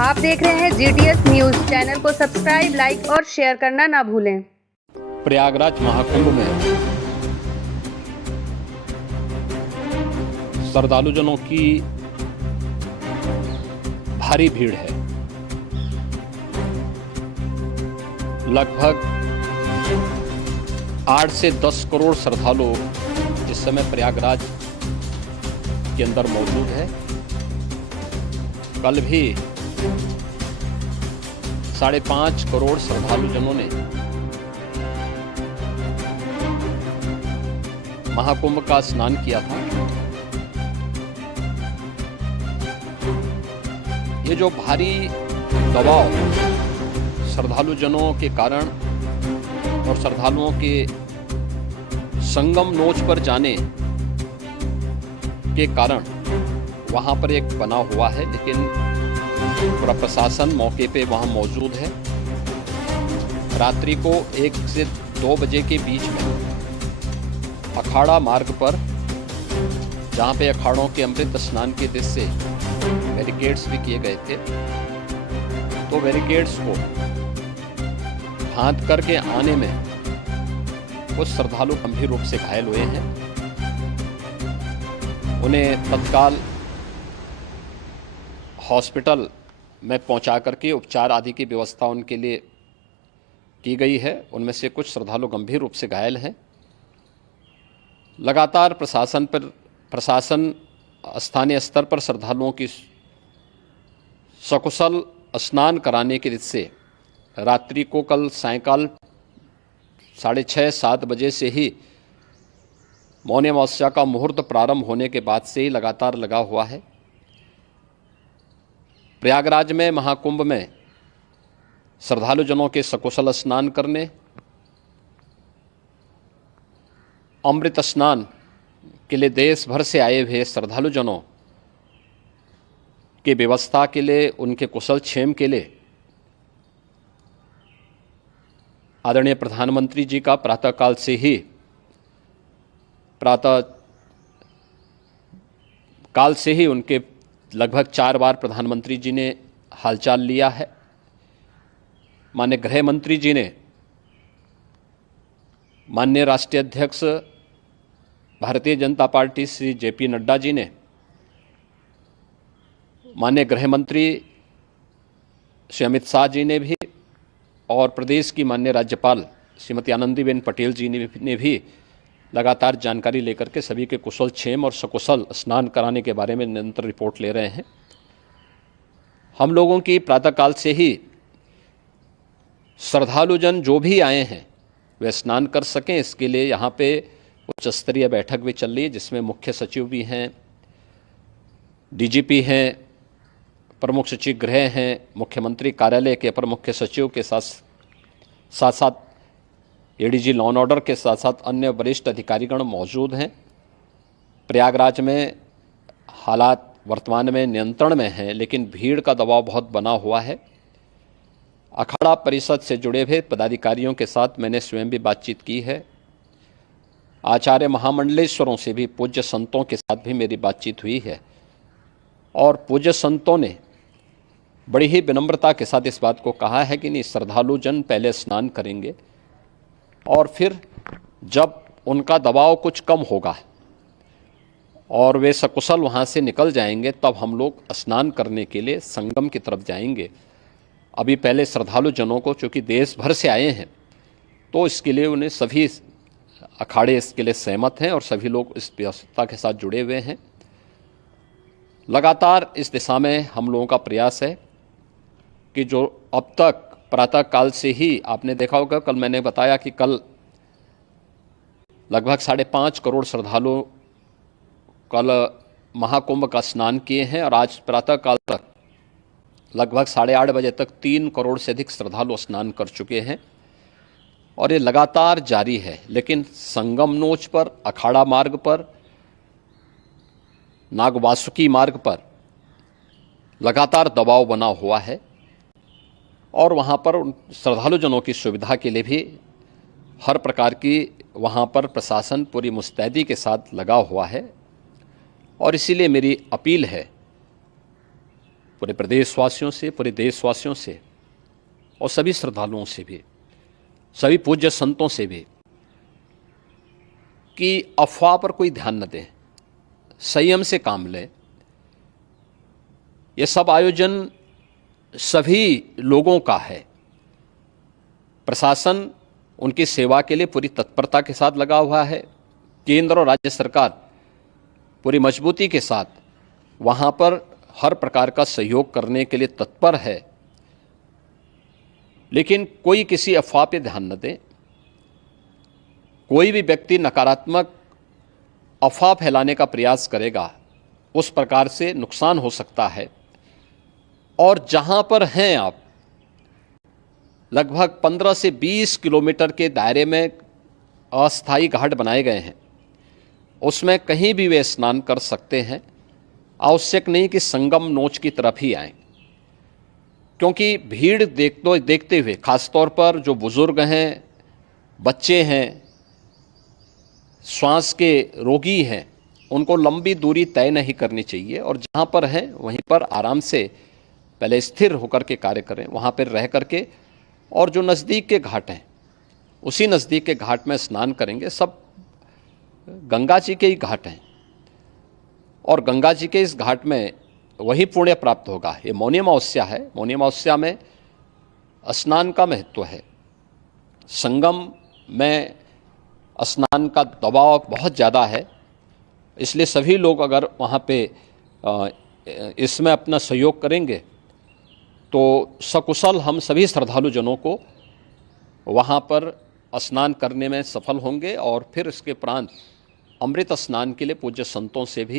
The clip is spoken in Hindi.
आप देख रहे हैं GTS न्यूज। चैनल को सब्सक्राइब, लाइक और शेयर करना ना भूलें। प्रयागराज महाकुंभ में श्रद्धालुजनों की भारी भीड़ है। लगभग 8 से 10 करोड़ श्रद्धालु इस समय प्रयागराज के अंदर मौजूद है। कल भी 5.5 करोड़ श्रद्धालुजनों ने महाकुंभ का स्नान किया था। ये जो भारी दबाव श्रद्धालुजनों के कारण और श्रद्धालुओं के संगम नोच पर जाने के कारण वहां पर एक बना हुआ है, लेकिन पूरा प्रशासन मौके पे वहां मौजूद है। रात्रि को 1 से 2 बजे के बीच में अखाड़ा मार्ग पर, जहां पे अखाड़ों के अमृत स्नान के दृश्य से बैरिकेड्स भी किए गए थे, तो बैरिकेड्स को फांद करके आने में कुछ श्रद्धालु गंभीर रूप से घायल हुए हैं। उन्हें तत्काल हॉस्पिटल में पहुंचा करके उपचार आदि की व्यवस्था उनके लिए की गई है। उनमें से कुछ श्रद्धालु गंभीर रूप से घायल हैं। लगातार प्रशासन स्थानीय स्तर पर श्रद्धालुओं की सकुशल स्नान कराने के दृष्टि से रात्रि को कल सायंकाल 6:30-7 बजे से ही मौनी अमावस्या का मुहूर्त प्रारंभ होने के बाद से ही लगातार लगा हुआ है। प्रयागराज में महाकुंभ में श्रद्धालुजनों के सकुशल स्नान करने, अमृत स्नान के लिए देश भर से आए हुए श्रद्धालुजनों की व्यवस्था के लिए, उनके कुशल क्षेम के लिए आदरणीय प्रधानमंत्री जी का प्रातःकाल से ही उनके लगभग 4 बार प्रधानमंत्री जी ने हालचाल लिया है। माननीय गृह मंत्री जी ने, माननीय राष्ट्रीय अध्यक्ष भारतीय जनता पार्टी श्री JP नड्डा जी ने, माननीय गृह मंत्री श्री अमित शाह जी ने भी, और प्रदेश की माननीय राज्यपाल श्रीमती आनंदीबेन पटेल जी ने भी लगातार जानकारी लेकर के सभी के कुशल क्षेम और सकुशल स्नान कराने के बारे में निरंतर रिपोर्ट ले रहे हैं। हम लोगों की प्रातःकाल से ही श्रद्धालुजन जो भी आए हैं वे स्नान कर सकें, इसके लिए यहाँ पे उच्च स्तरीय बैठक भी चल रही है, जिसमें मुख्य सचिव भी हैं, DGP हैं, प्रमुख सचिव गृह हैं, मुख्यमंत्री कार्यालय के अपर मुख्य सचिव के साथ साथ ADG लॉ एंड ऑर्डर के साथ साथ अन्य वरिष्ठ अधिकारीगण मौजूद हैं। प्रयागराज में हालात वर्तमान में नियंत्रण में हैं, लेकिन भीड़ का दबाव बहुत बना हुआ है। अखाड़ा परिषद से जुड़े हुए पदाधिकारियों के साथ मैंने स्वयं भी बातचीत की है। आचार्य महामंडलेश्वरों से भी, पूज्य संतों के साथ भी मेरी बातचीत हुई है, और पूज्य संतों ने बड़ी ही विनम्रता के साथ इस बात को कहा है कि नहीं, श्रद्धालुजन पहले स्नान करेंगे और फिर जब उनका दबाव कुछ कम होगा और वे सकुशल वहाँ से निकल जाएंगे, तब हम लोग स्नान करने के लिए संगम की तरफ जाएंगे। अभी पहले श्रद्धालुजनों को, चूँकि देश भर से आए हैं, तो इसके लिए उन्हें सभी अखाड़े इसके लिए सहमत हैं और सभी लोग इस व्यवस्था के साथ जुड़े हुए हैं। लगातार इस दिशा में हम लोगों का प्रयास है कि जो अब तक प्रातःकाल से ही आपने देखा होगा, कल मैंने बताया कि कल लगभग 5.5 करोड़ श्रद्धालु कल महाकुंभ का स्नान किए हैं, और आज प्रातःकाल तक लगभग 8:30 बजे तक 3 करोड़ से अधिक श्रद्धालु स्नान कर चुके हैं, और ये लगातार जारी है। लेकिन संगम नोच पर, अखाड़ा मार्ग पर, नागवासुकी मार्ग पर लगातार दबाव बना हुआ है, और वहाँ पर श्रद्धालुजनों की सुविधा के लिए भी हर प्रकार की वहाँ पर प्रशासन पूरी मुस्तैदी के साथ लगा हुआ है। और इसीलिए मेरी अपील है पूरे प्रदेशवासियों से, पूरे देशवासियों से और सभी श्रद्धालुओं से भी, सभी पूज्य संतों से भी कि अफवाह पर कोई ध्यान न दें, संयम से काम लें। ये सब आयोजन सभी लोगों का है। प्रशासन उनकी सेवा के लिए पूरी तत्परता के साथ लगा हुआ है। केंद्र और राज्य सरकार पूरी मजबूती के साथ वहाँ पर हर प्रकार का सहयोग करने के लिए तत्पर है। लेकिन कोई किसी अफवाह पे ध्यान न दें। कोई भी व्यक्ति नकारात्मक अफवाह फैलाने का प्रयास करेगा, उस प्रकार से नुकसान हो सकता है। और जहाँ पर हैं आप, लगभग 15 से 20 किलोमीटर के दायरे में अस्थायी घाट बनाए गए हैं, उसमें कहीं भी वे स्नान कर सकते हैं। आवश्यक नहीं कि संगम नोच की तरफ ही आएं, क्योंकि भीड़ देखते हुए खासतौर पर जो बुजुर्ग हैं, बच्चे हैं, श्वास के रोगी हैं, उनको लंबी दूरी तय नहीं करनी चाहिए और जहाँ पर हैं वहीं पर आराम से पहले स्थिर होकर के कार्य करें, वहाँ पर रह करके। और जो नज़दीक के घाट हैं, उसी नज़दीक के घाट में स्नान करेंगे। सब गंगा जी के ही घाट हैं और गंगा जी के इस घाट में वही पुण्य प्राप्त होगा। ये मौनी अमावस्या है। मौनी अमावस्या में स्नान का महत्व है। संगम में स्नान का दबाव बहुत ज़्यादा है, इसलिए सभी लोग अगर वहाँ पे इसमें अपना सहयोग करेंगे तो सकुशल हम सभी श्रद्धालु जनों को वहाँ पर स्नान करने में सफल होंगे और फिर इसके उपरांत अमृत स्नान के लिए पूज्य संतों से भी